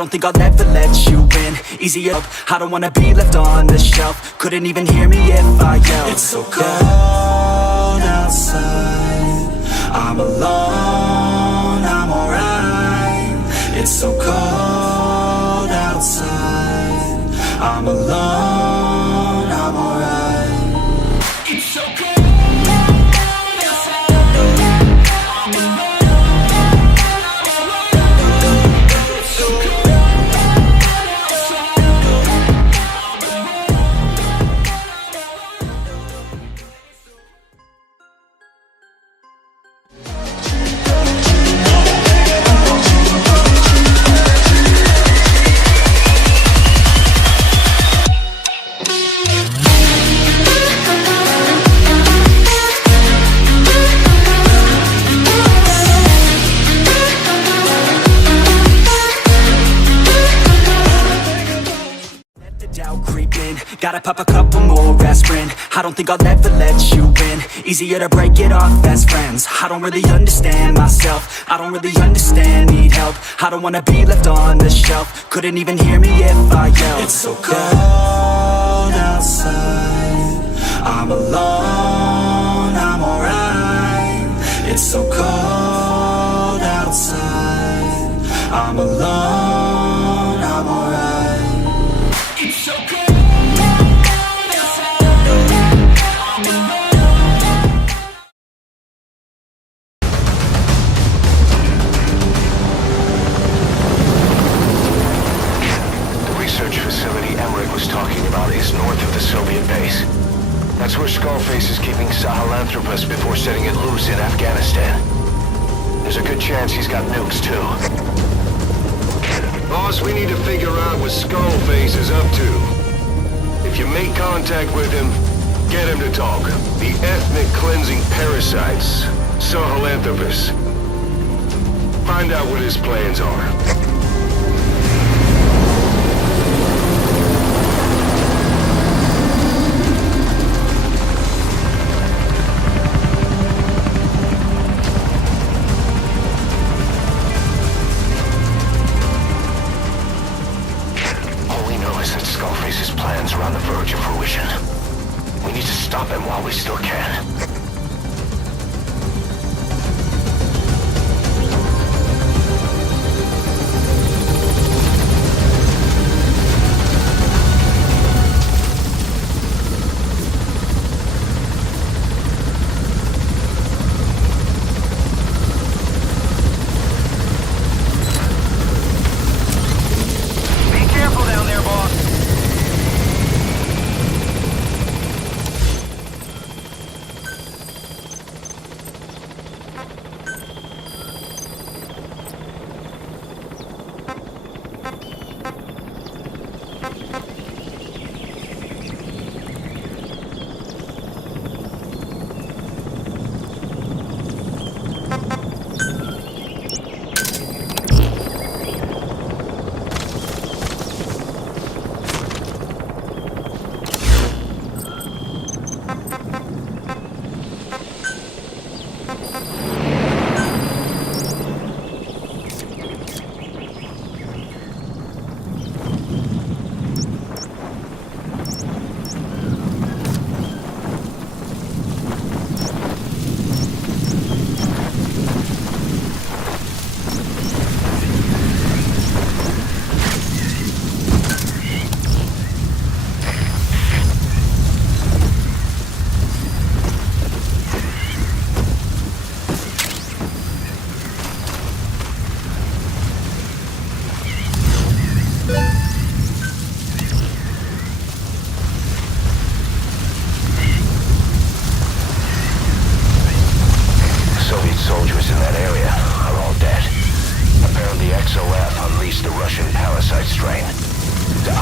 don't think I'll ever let you in. Easy up, I don't wanna be left on the shelf. Couldn't even hear me if I yelled. It's so cold outside, I'm alone, I'm alright. It's so cold outside, I'm alone, I'm alright. It's so cold. Gotta pop a couple more aspirin. I don't think I'll ever let you in. Easier to break it off as friends. I don't really understand myself, I don't really understand, need help. I don't wanna be left on the shelf. Couldn't even hear me if I yelled. It's so cold outside, I'm alone, I'm alright. It's so cold outside, I'm alone, I'm alright. It's so cold. That's where Skullface is keeping Sahelanthropus before setting it loose in Afghanistan. There's a good chance he's got nukes too. Boss, we need to figure out what Skullface is up to. If you make contact with him, get him to talk. The ethnic cleansing parasites, Sahelanthropus. Find out what his plans are. We still can.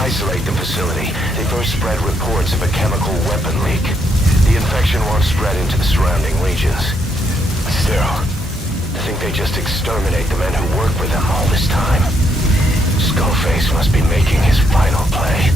isolate the facility, they first spread reports of a chemical weapon leak. The infection won't spread into the surrounding regions. Still, I think they just exterminate the men who work with them all this time. Skullface must be making his final play.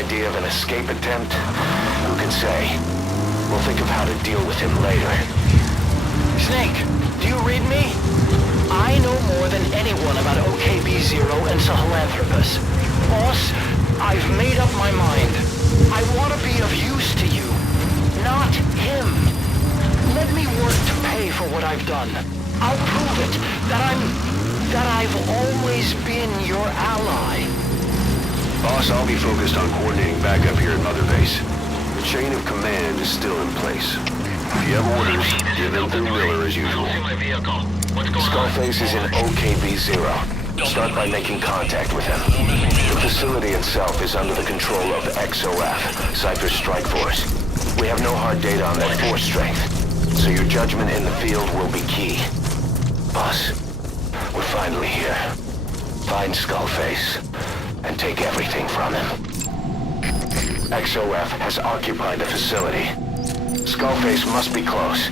idea of an escape attempt? Who can say? We'll think of how to deal with him later. Snake, do you read me? I know more than anyone about OKB-0 and Sahelanthropus. Boss, I've made up my mind. I want to be of use to you, not him. Let me work to pay for what I've done. I'll prove it, that I've always been your ally. Boss, I'll be focused on coordinating back up here at Mother Base. The chain of command is still in place. If you have orders, give them through Miller as usual. Skullface is in OKB-0. Start by making contact with him. The facility itself is under the control of XOF, Cypher's strike force. We have no hard data on their force strength, so your judgment in the field will be key. Boss, we're finally here. Find Skullface and take everything from him. XOF has occupied the facility. Skullface must be close.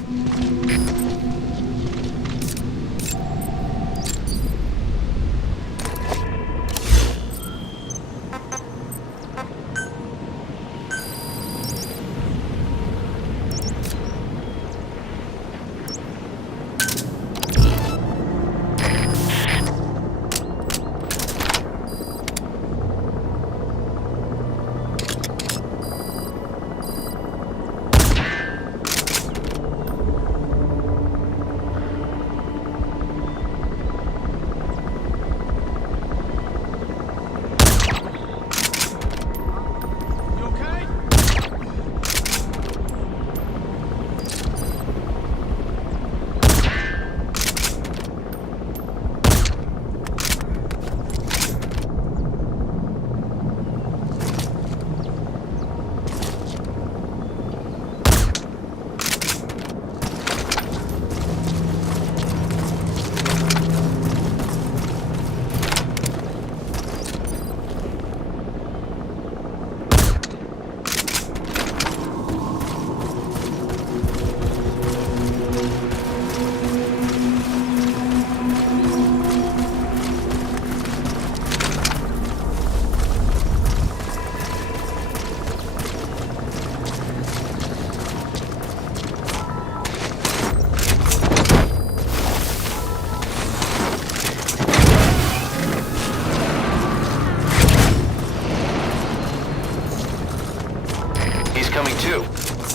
Coming too.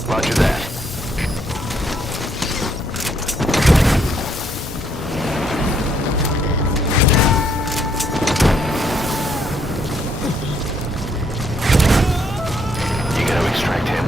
Roger that. You gotta extract him.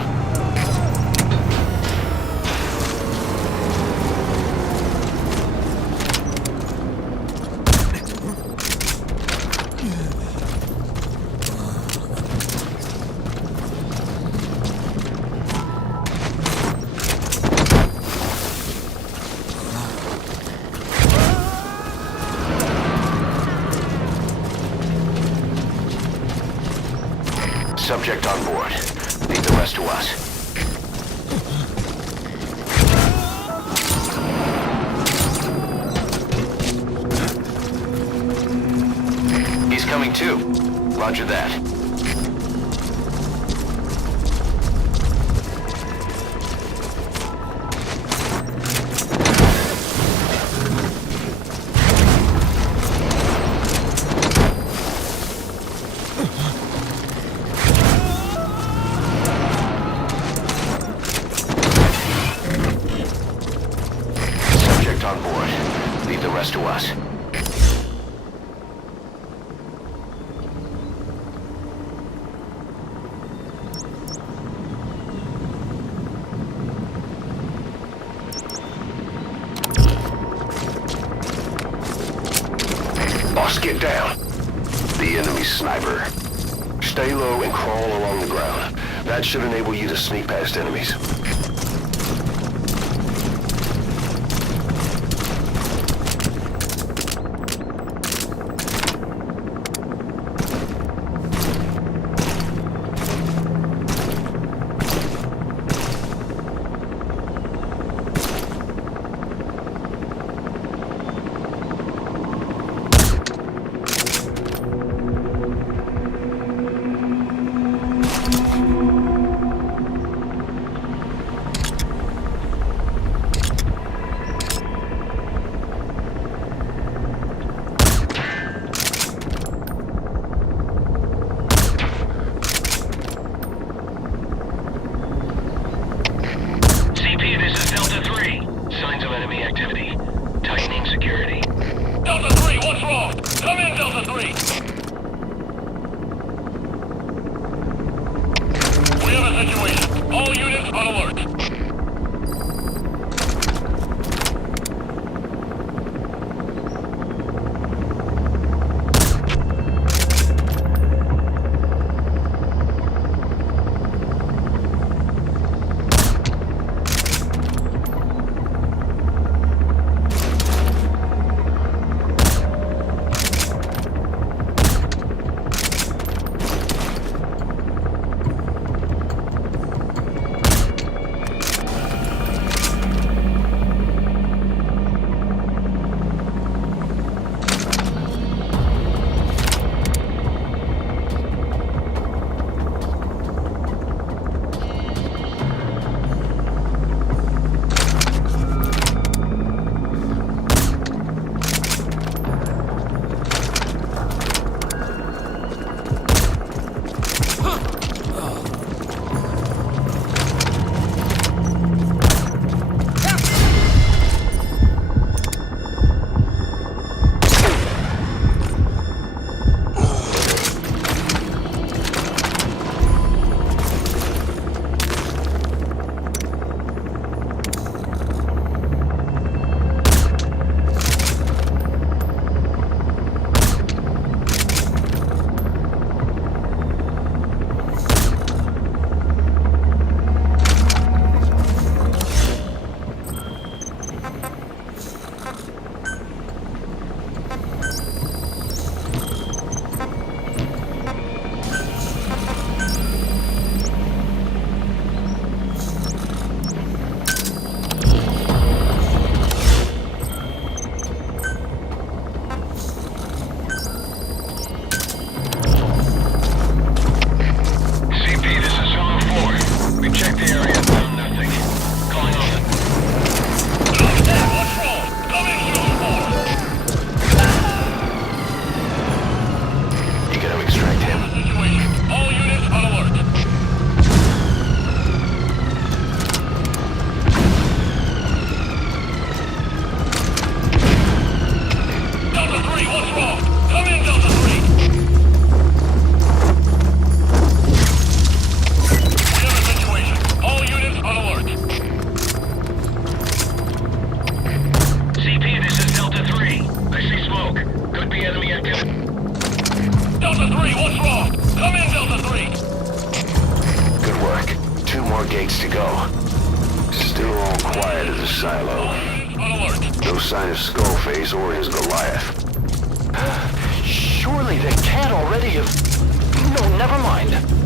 Subject on board. Leave the rest to us. He's coming too. Roger that. On board. Leave the rest to us. Boss, get down. The enemy sniper. Stay low and crawl along the ground. That should enable you to sneak past enemies. 3. We have a situation. All units on alert. gates to go. Still all quiet as a silo. No sign of Skullface or his Goliath. Surely they can't already have... No, never mind.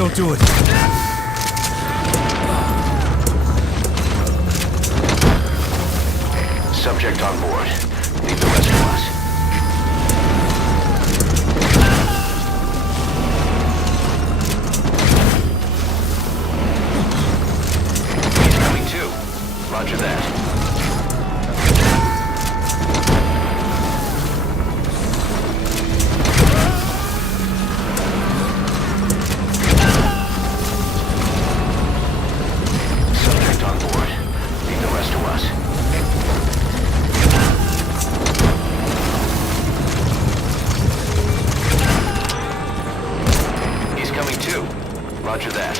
Don't do it. Subject on board. Leave the rest to us. He's coming too. Roger that. Roger that.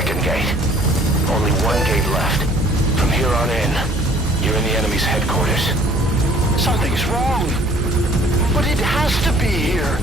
second gate. Only one gate left. From here on in, you're in the enemy's headquarters. Something's wrong. But it has to be here.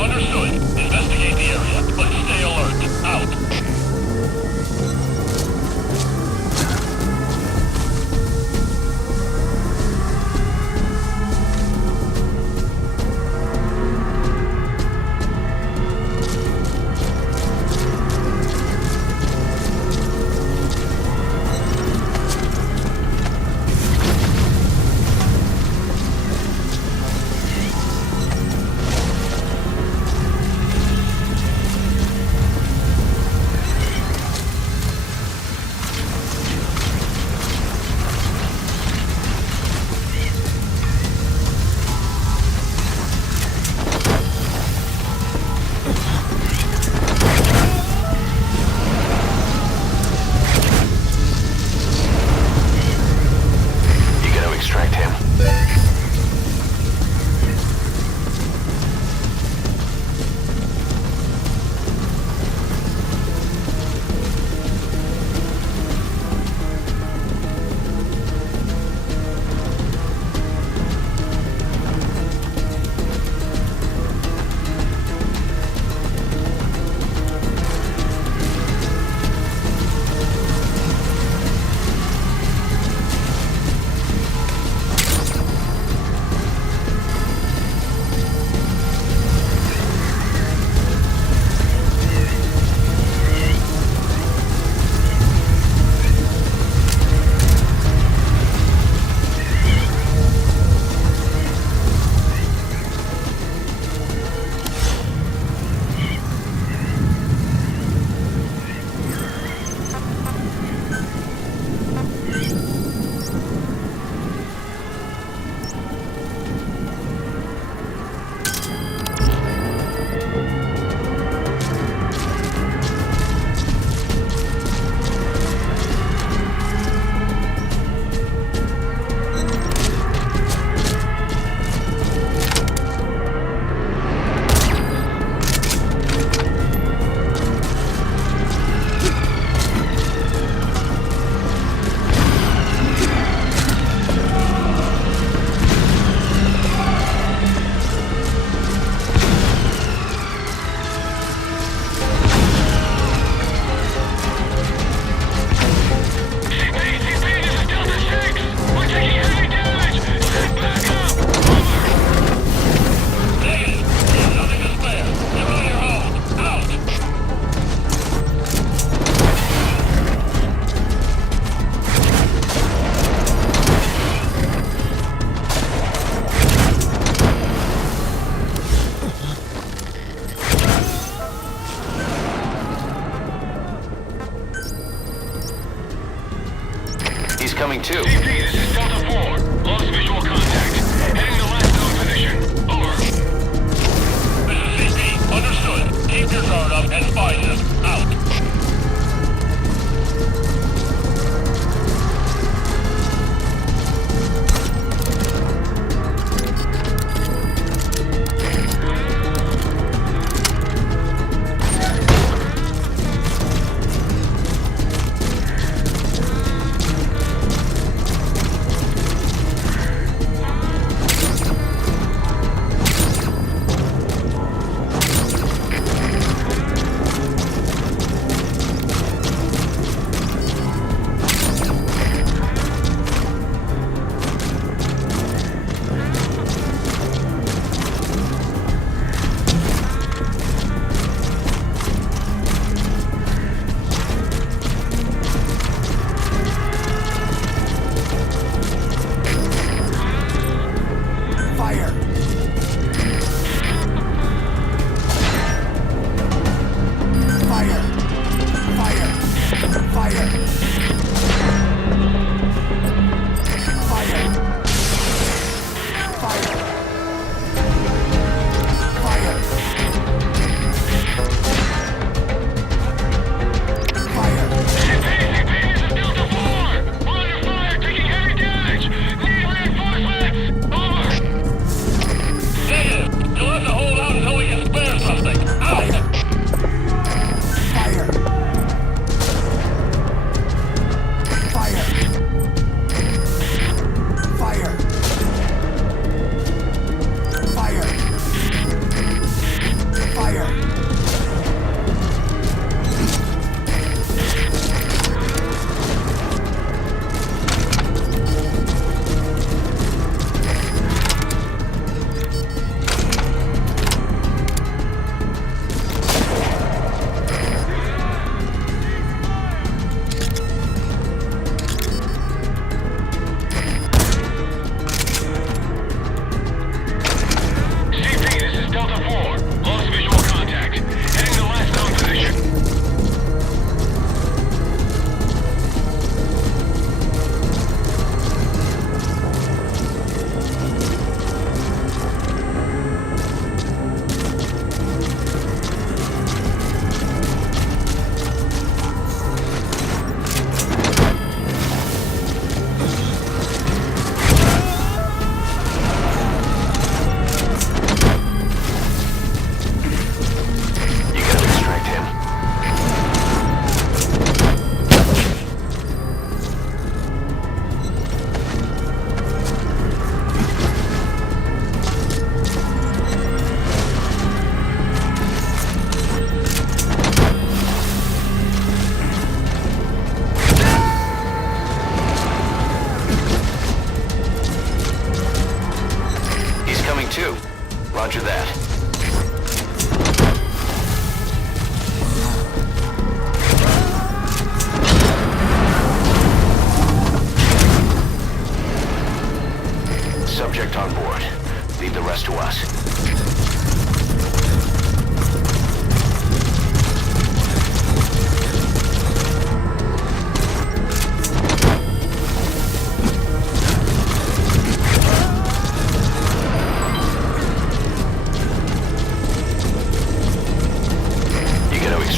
Understood. Investigate the area, but stay alert. Out. You gonna extract him? He's coming too. DP, this is Delta 4. Lost visual contact. Heading to last known position. Over. This is CP. Understood. Keep your guard up and spy them. Out.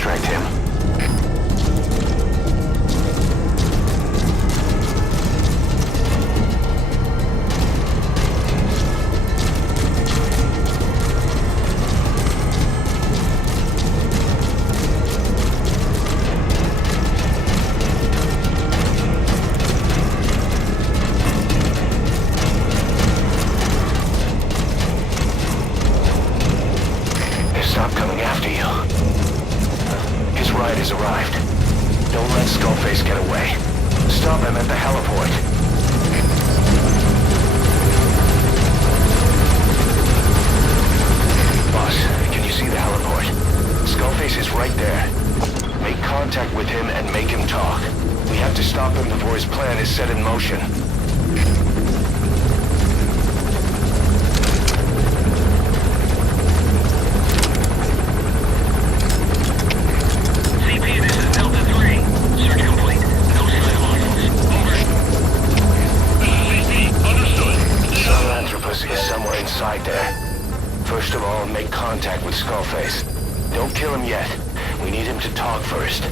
distract him. Stop coming after you. His ride has arrived. Don't let Skullface get away. Stop him at the heliport. Boss, can you see the heliport? Skullface is right there. Make contact with him and make him talk. We have to stop him before his plan is set in motion. First of all, make contact with Skullface. Don't kill him yet. We need him to talk first.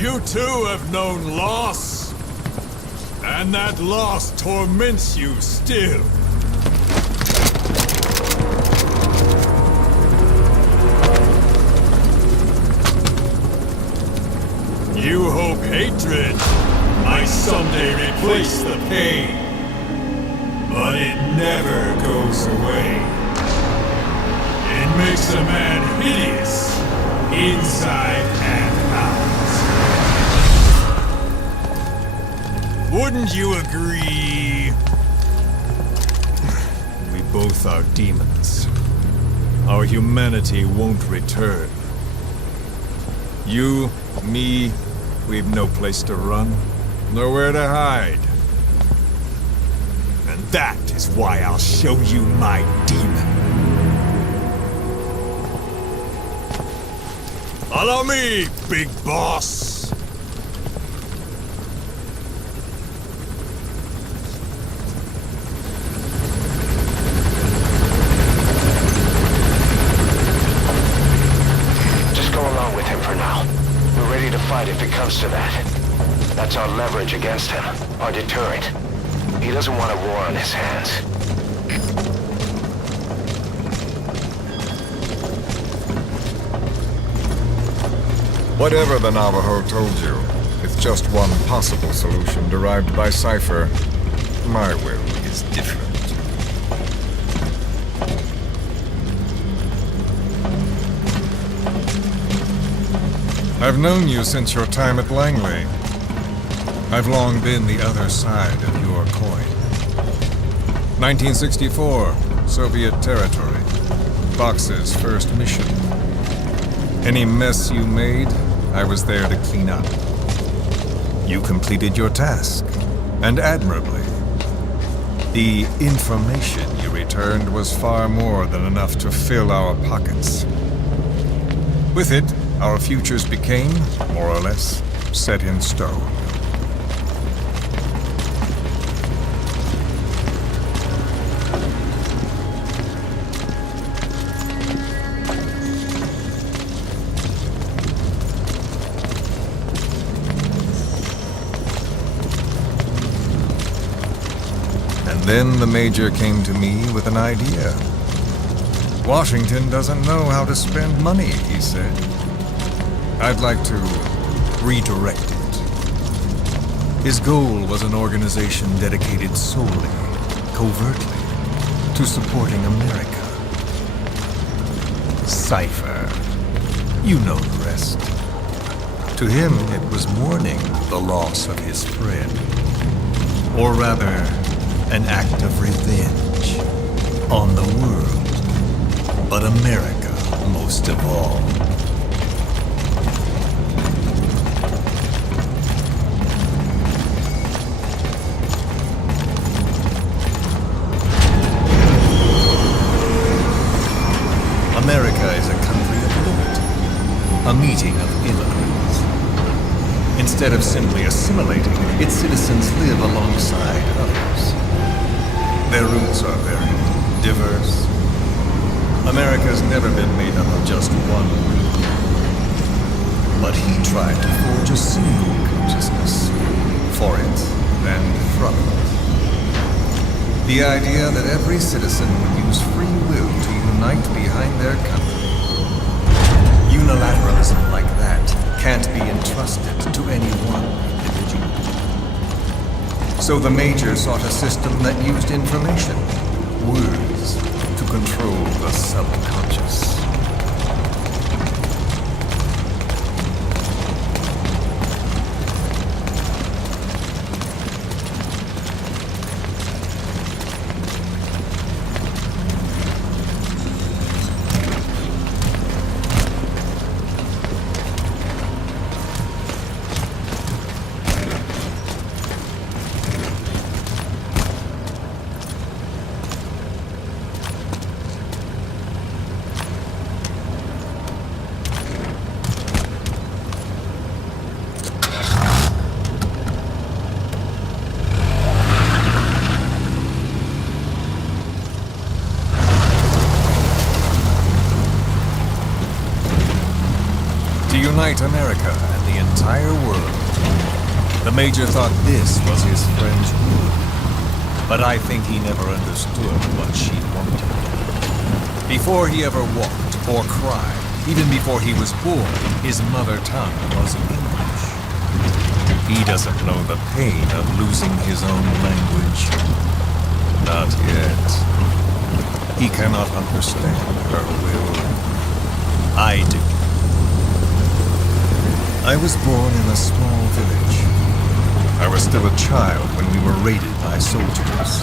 You too have known loss, and that loss torments you still. You hope hatred might someday replace the pain, but it never goes away. It makes a man hideous, inside and out. Wouldn't you agree? We both are demons. Our humanity won't return. You, me, we've no place to run, nowhere to hide. And that is why I'll show you my demon. Follow me, big boss! If it comes to that. That's our leverage against him, our deterrent. He doesn't want a war on his hands. Whatever the Navajo told you, it's just one possible solution derived by Cypher. My will is different. I've known you since your time at Langley. I've long been the other side of your coin. 1964, Soviet territory. Fox's first mission. Any mess you made, I was there to clean up. You completed your task, and admirably. The information you returned was far more than enough to fill our pockets. With it, our futures became, more or less, set in stone. And then the Major came to me with an idea. Washington doesn't know how to spend money, he said. I'd like to redirect it. His goal was an organization dedicated solely, covertly, to supporting America. Cypher. You know the rest. To him, it was mourning the loss of his friend. Or rather, an act of revenge on the world, but America most of all. America is a country of liberty, a meeting of immigrants. Instead of simply assimilating, its citizens live alongside others. Their roots are very diverse. America's never been made up of just one group. But he tried to forge a single consciousness for it and from it. The idea that every citizen would use free will to unite behind their country. Unilateralism like that can't be entrusted to any one individual. So the Major sought a system that used information, words, to control the subconscious. Unite America and the entire world. The Major thought this was his friend's rule, but I think he never understood what she wanted. Before he ever walked or cried, even before he was born, his mother tongue was English. He doesn't know the pain of losing his own language. Not yet. He cannot understand her will. I do. I was born in a small village. I was still a child when we were raided by soldiers.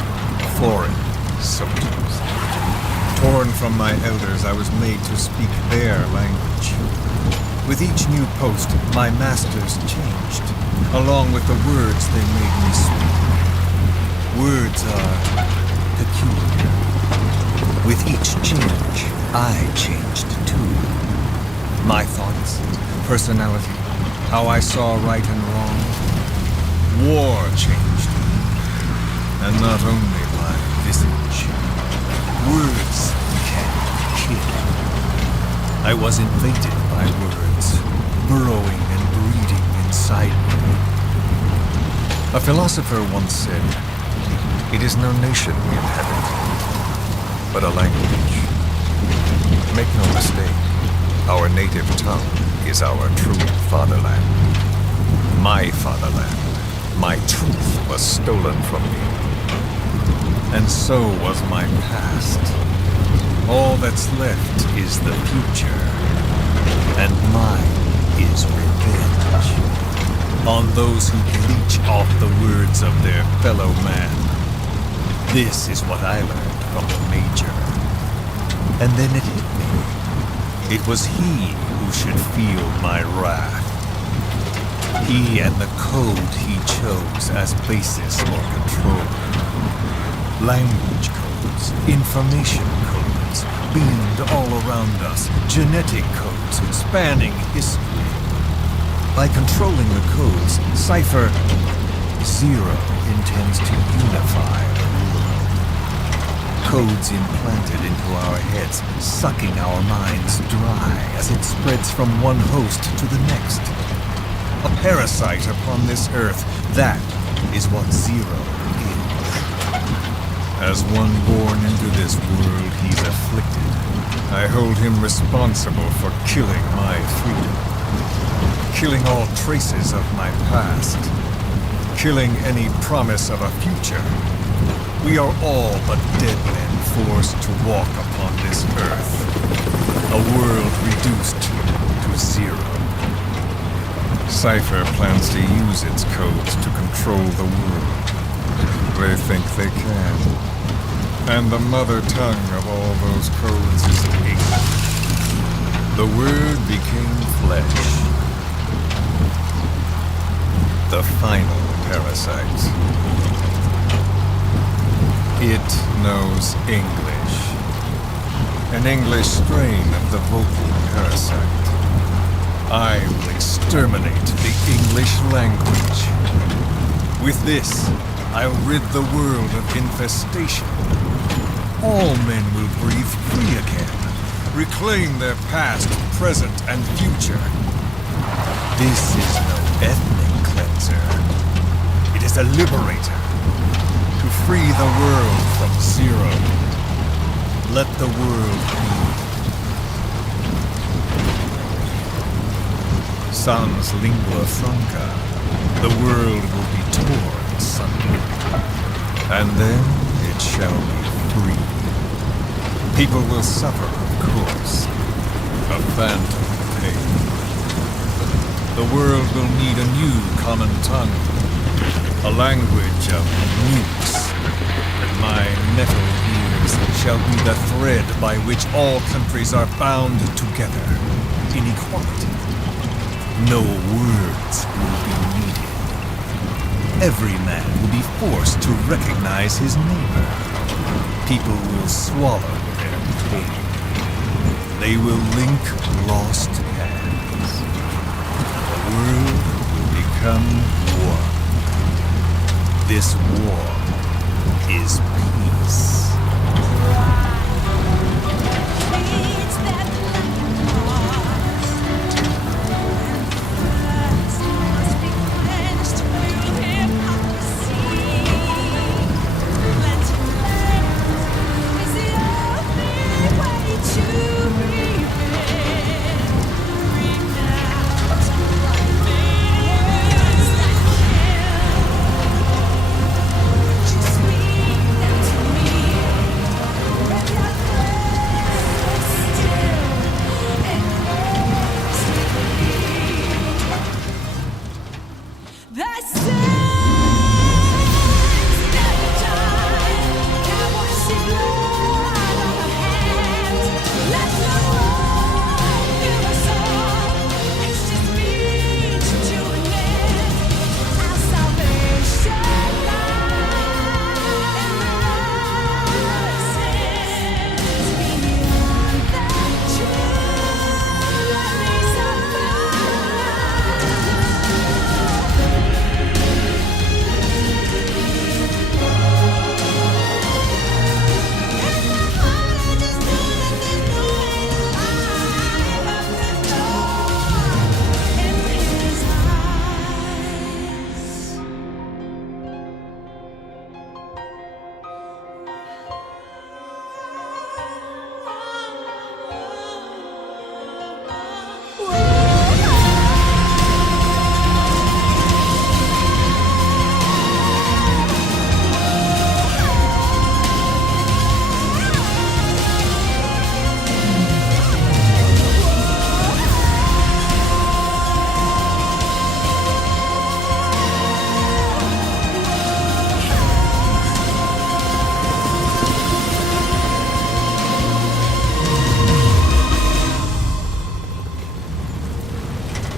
Foreign soldiers. Torn from my elders, I was made to speak their language. With each new post, my masters changed, along with the words they made me speak. Words are peculiar. With each change, I changed too. My thoughts, personality, how I saw right and wrong. War changed me. And not only my visage. Words can kill. I was invaded by words, burrowing and breeding inside me. A philosopher once said, "It is no nation we inhabit, but a language." Make no mistake, our native tongue is our true fatherland. My fatherland. My truth was stolen from me. And so was my past. All that's left is the future. And mine is revenge. On those who leech off the words of their fellow man. This is what I learned from the Major. And then it hit me. It was he who should feel my wrath. He and the code he chose as basis for control. Language codes, information codes, beamed all around us, genetic codes spanning history. By controlling the codes, Cypher Zero intends to unify the world. Codes implanted into our heads, sucking our minds dry as it spreads from one host to the next. A parasite upon this earth, that is what Zero is. As one born into this world, he's afflicted. I hold him responsible for killing my freedom. Killing all traces of my past. killing any promise of a future. We are all but dead men forced to walk upon this earth. A world reduced to zero. Cypher plans to use its codes to control the world. They think they can. And the mother tongue of all those codes is English. The Word became flesh. The final parasite. It knows English. An English strain of the vocal parasite. I will exterminate the English language. With this, I'll rid the world of infestation. All men will breathe free again, reclaim their past, present, and future. This is no ethnic cleanser. It is a liberator. To free the world from zero. Let the world be. Sans lingua franca, the world will be torn asunder. And then it shall be free. People will suffer, of course. A phantom pain. The world will need a new common tongue. A language of nukes. And my metal ears shall be the thread by which all countries are bound together. In equality. No words will be needed. Every man will be forced to recognize his neighbor. People will swallow their pain. They will link lost hands. The world will become one. This war is peace.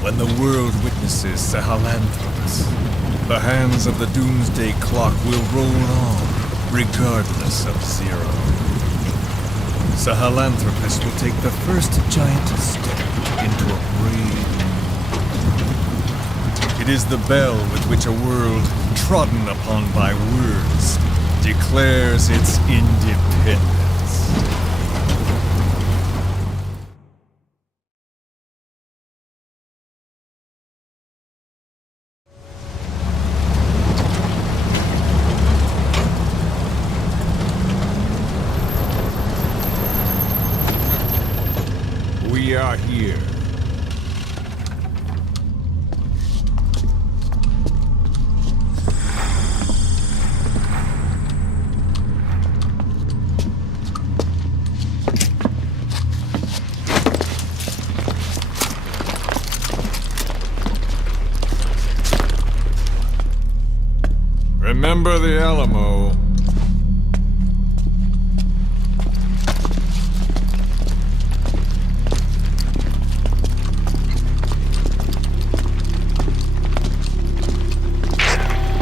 When the world witnesses Sahelanthropus, the hands of the doomsday clock will roll on, regardless of zero. Sahelanthropus will take the first giant step into a brave new. It is the bell with which a world trodden upon by words declares its independence. We are here. Remember the Alamo.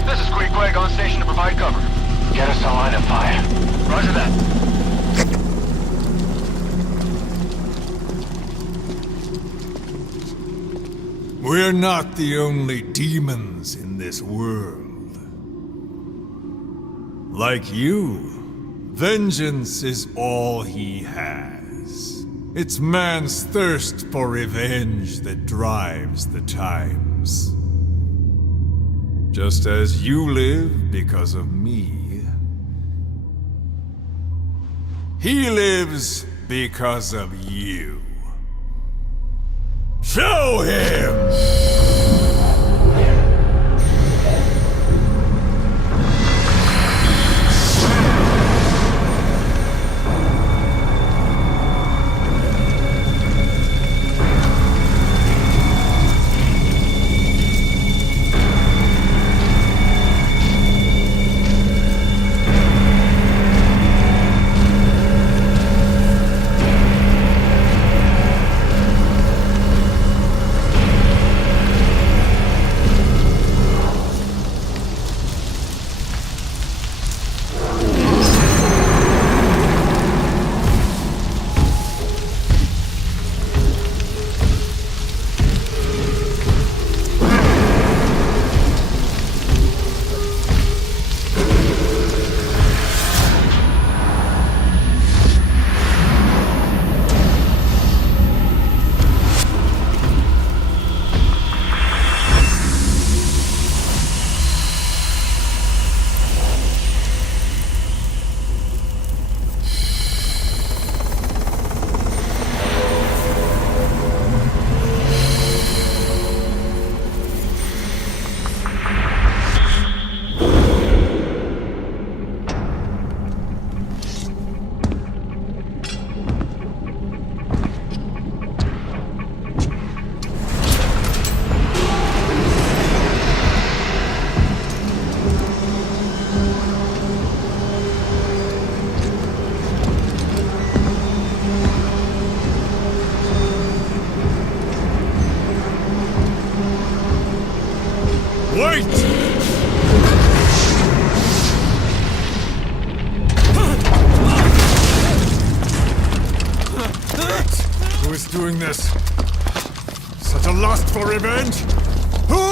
This is Queequeg on station to provide cover. Get us a line of fire. Roger that. We're not the only demons in this world. Like you, vengeance is all he has. It's man's thirst for revenge that drives the times. Just as you live because of me, he lives because of you. Show him! Wait! Who is doing this? Such a lust for revenge? Who?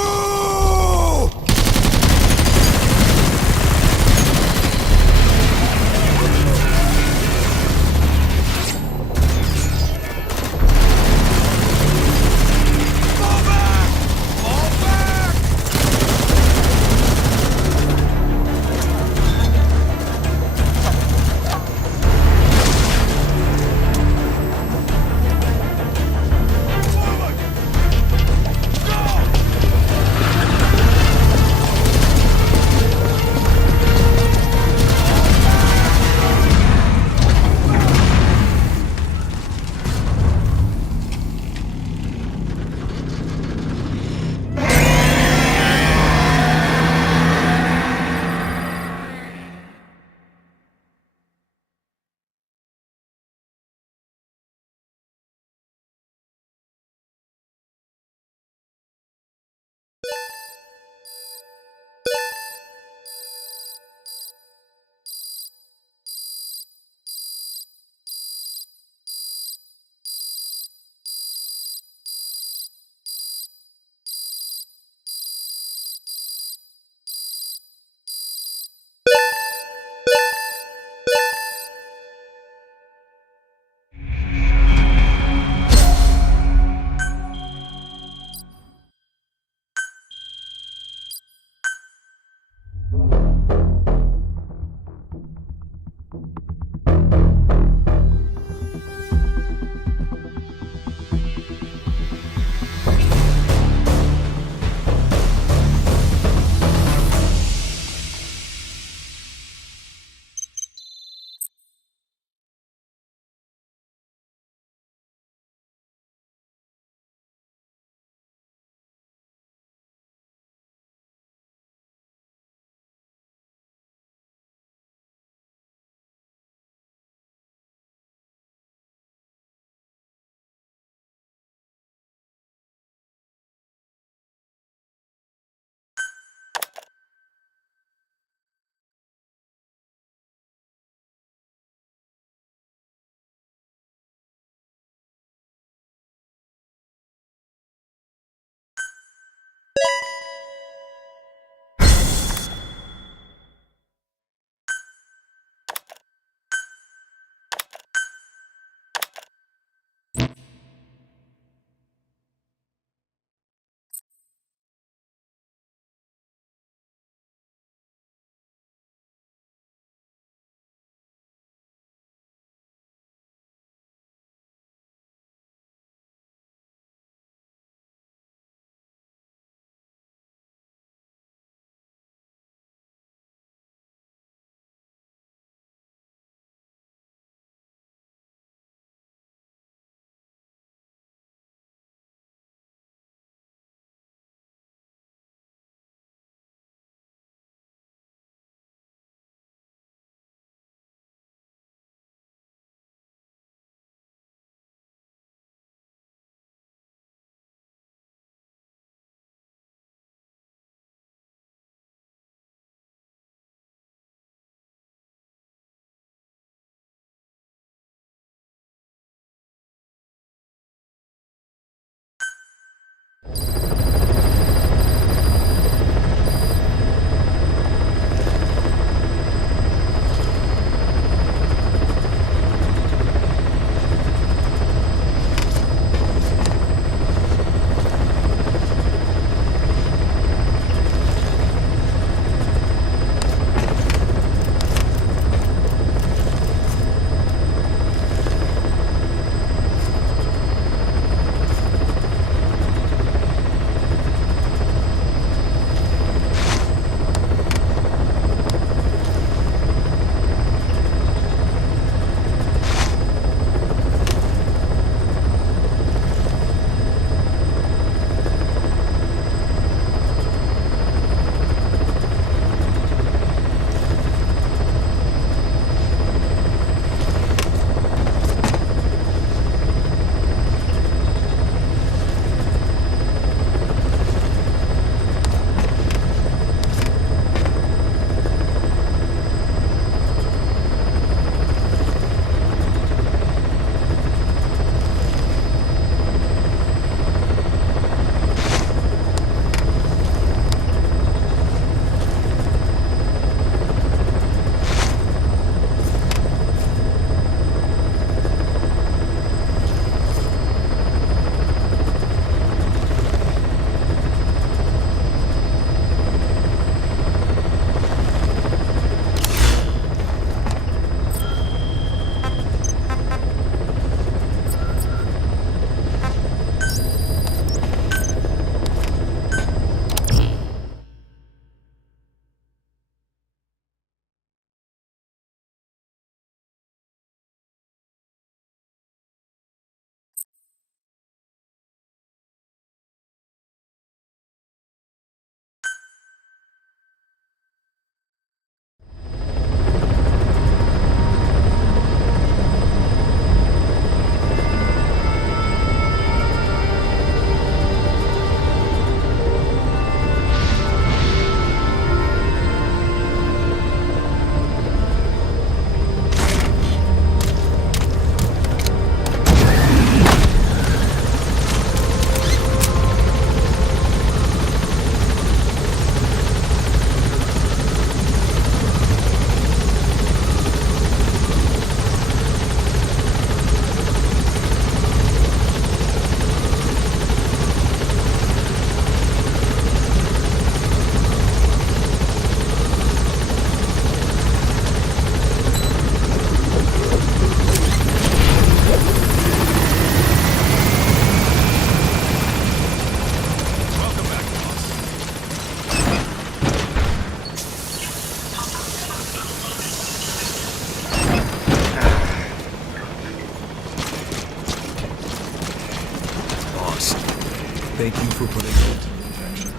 Thank you for putting it into action.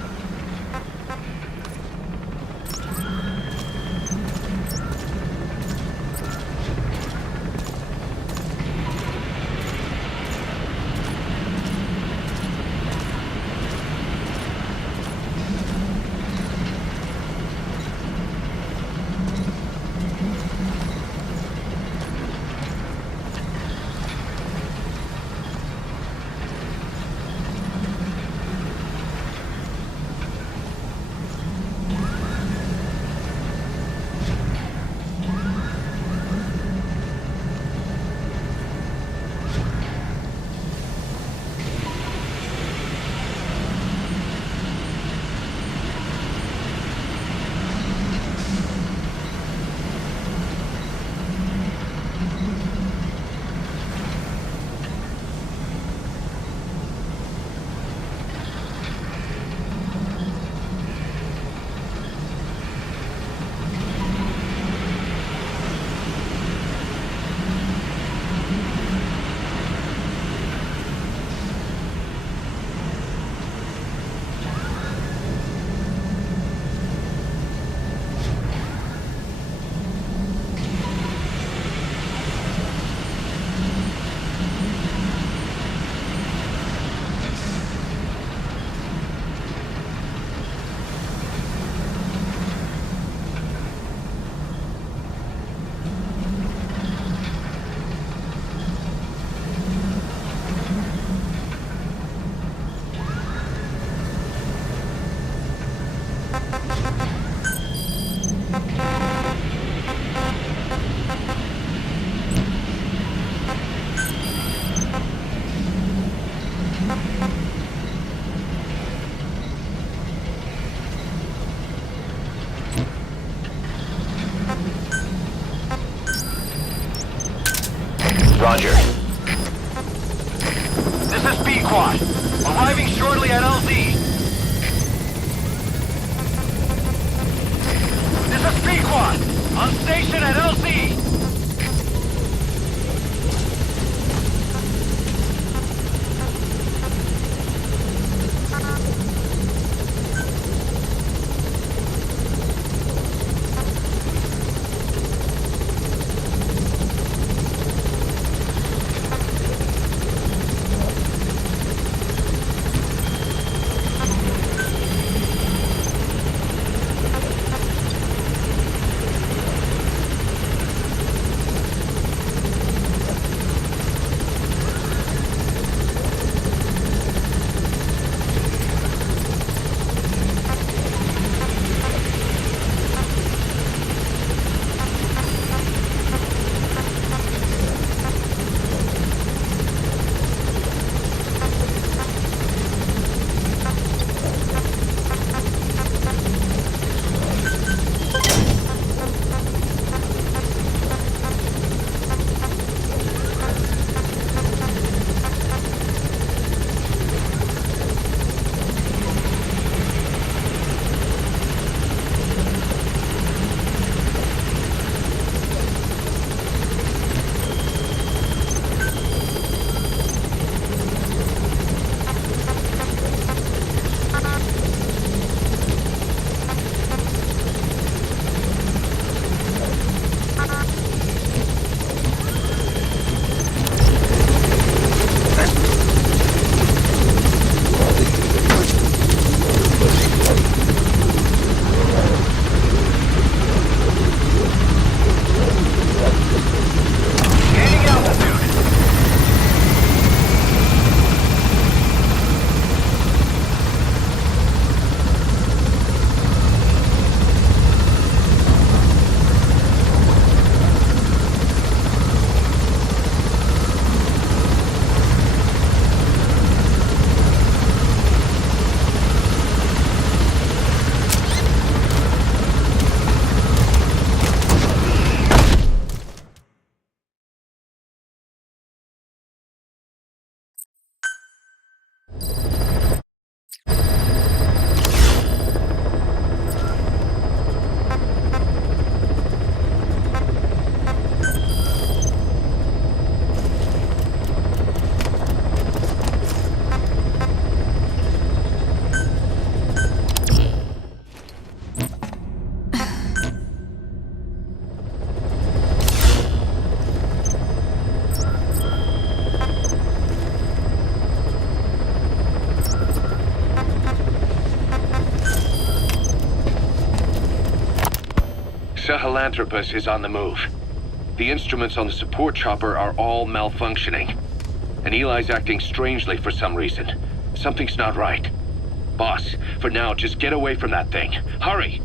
Roger. This is B-Quad. Arriving shortly at LZ. This is B-Quad. On station at LZ. Sahelanthropus is on the move. The instruments on the support chopper are all malfunctioning. And Eli's acting strangely for some reason. Something's not right. Boss, for now, just get away from that thing. Hurry!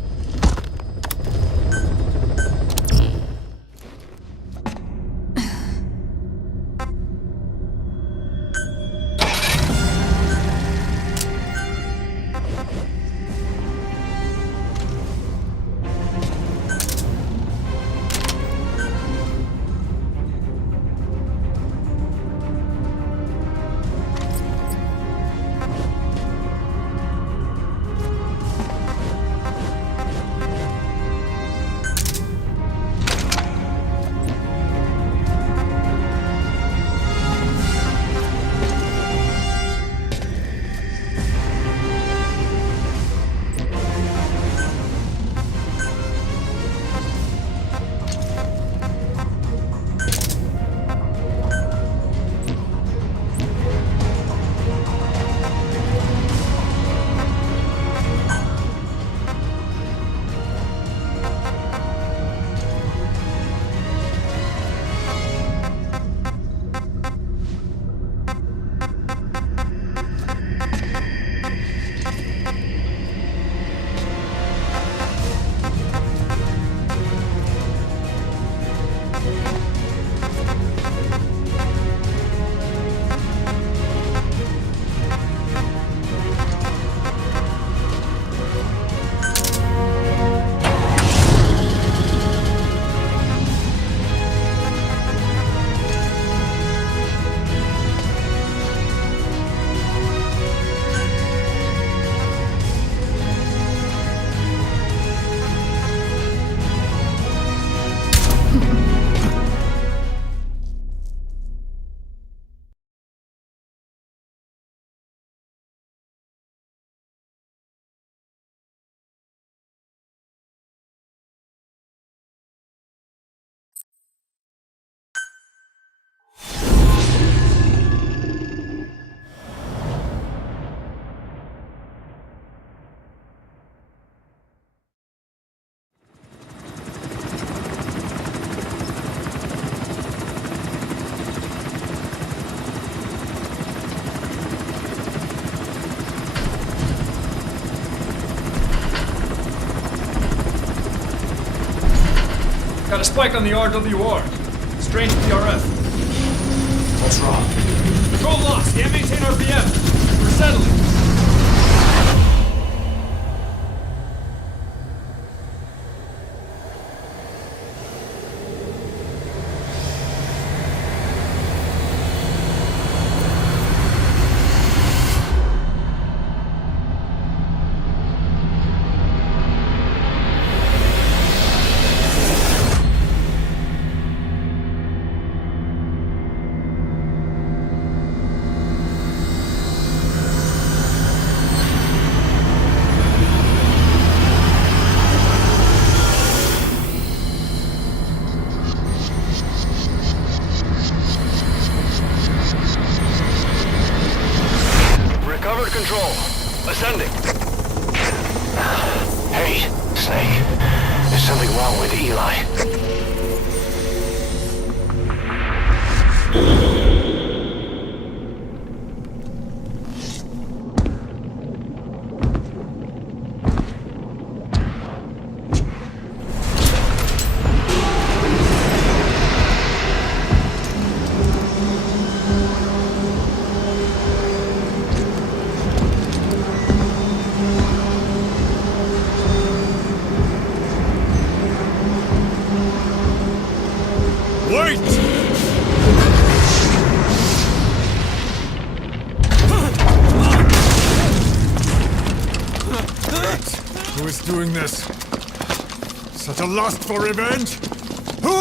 Got a spike on the RWR. Strange PRF. What's wrong? Control lost. Can't maintain RPM. We're settling. Ascending. Hey, Snake. There's something wrong with Eli. Who is doing this? Such a lust for revenge? Who?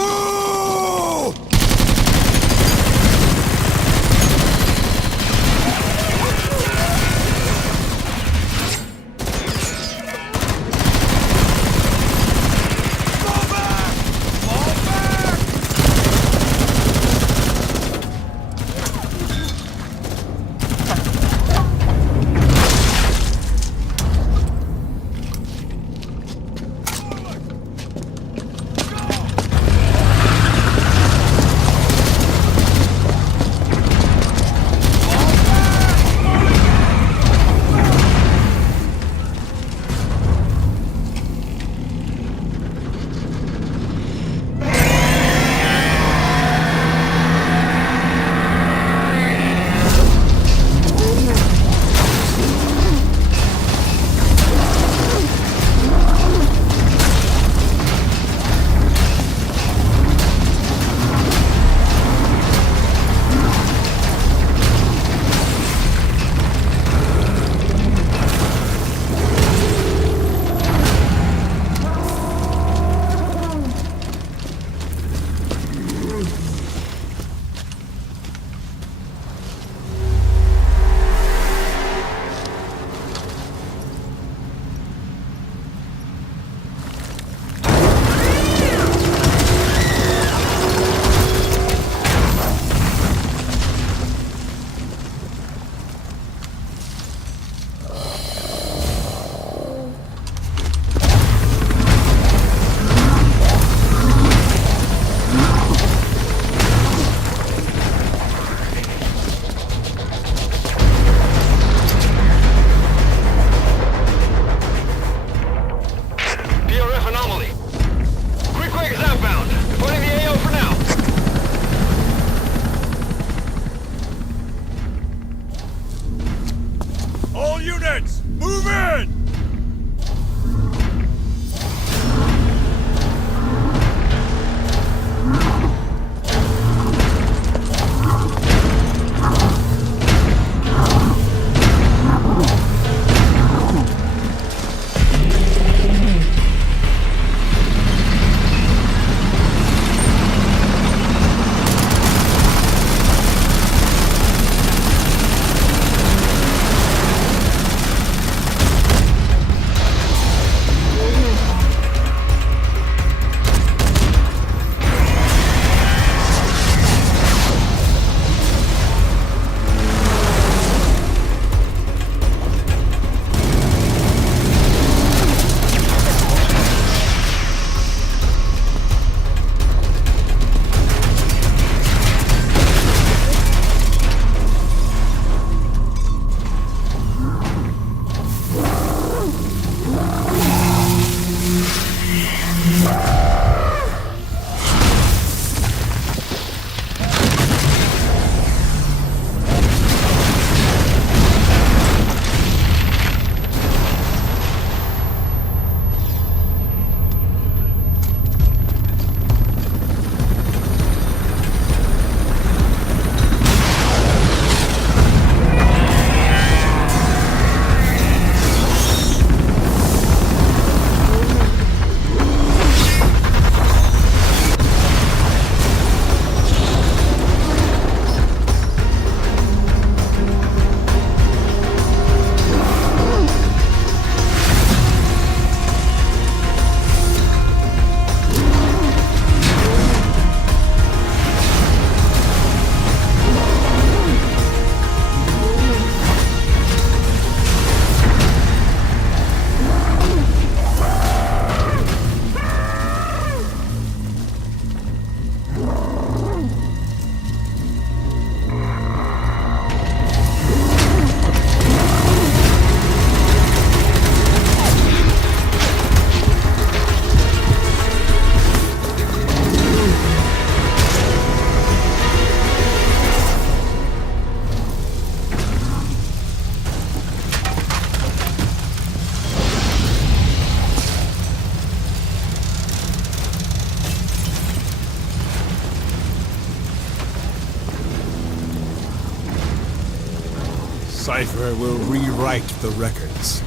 cipher will rewrite the records,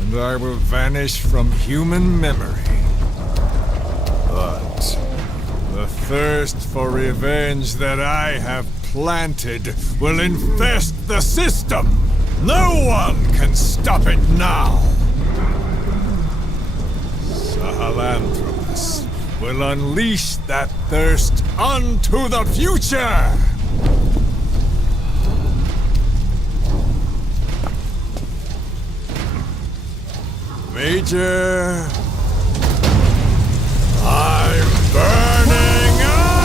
and I will vanish from human memory. But the thirst for revenge that I have planted will infest the system. No one can stop it now. Sahelanthropus will unleash that thirst unto the future! Major... I'm burning up!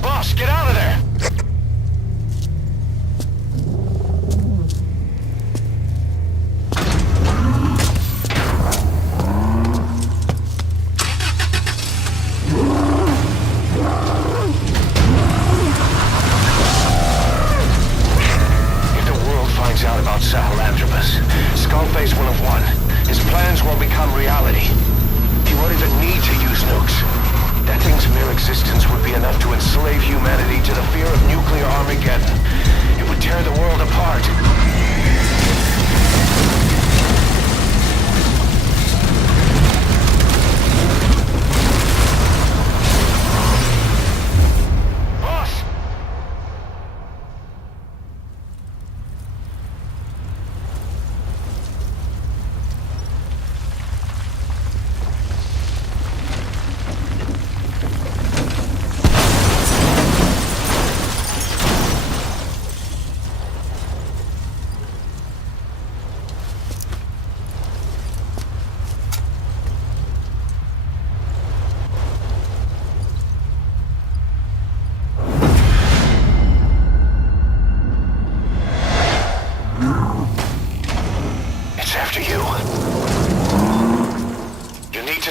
Boss, get out of there! Out about Sahelanthropus. Skullface will have won. His plans will become reality. He won't even need to use nukes. That thing's mere existence would be enough to enslave humanity to the fear of nuclear Armageddon. It would tear the world apart.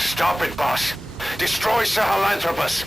Stop it, boss. Destroy Sahelanthropus.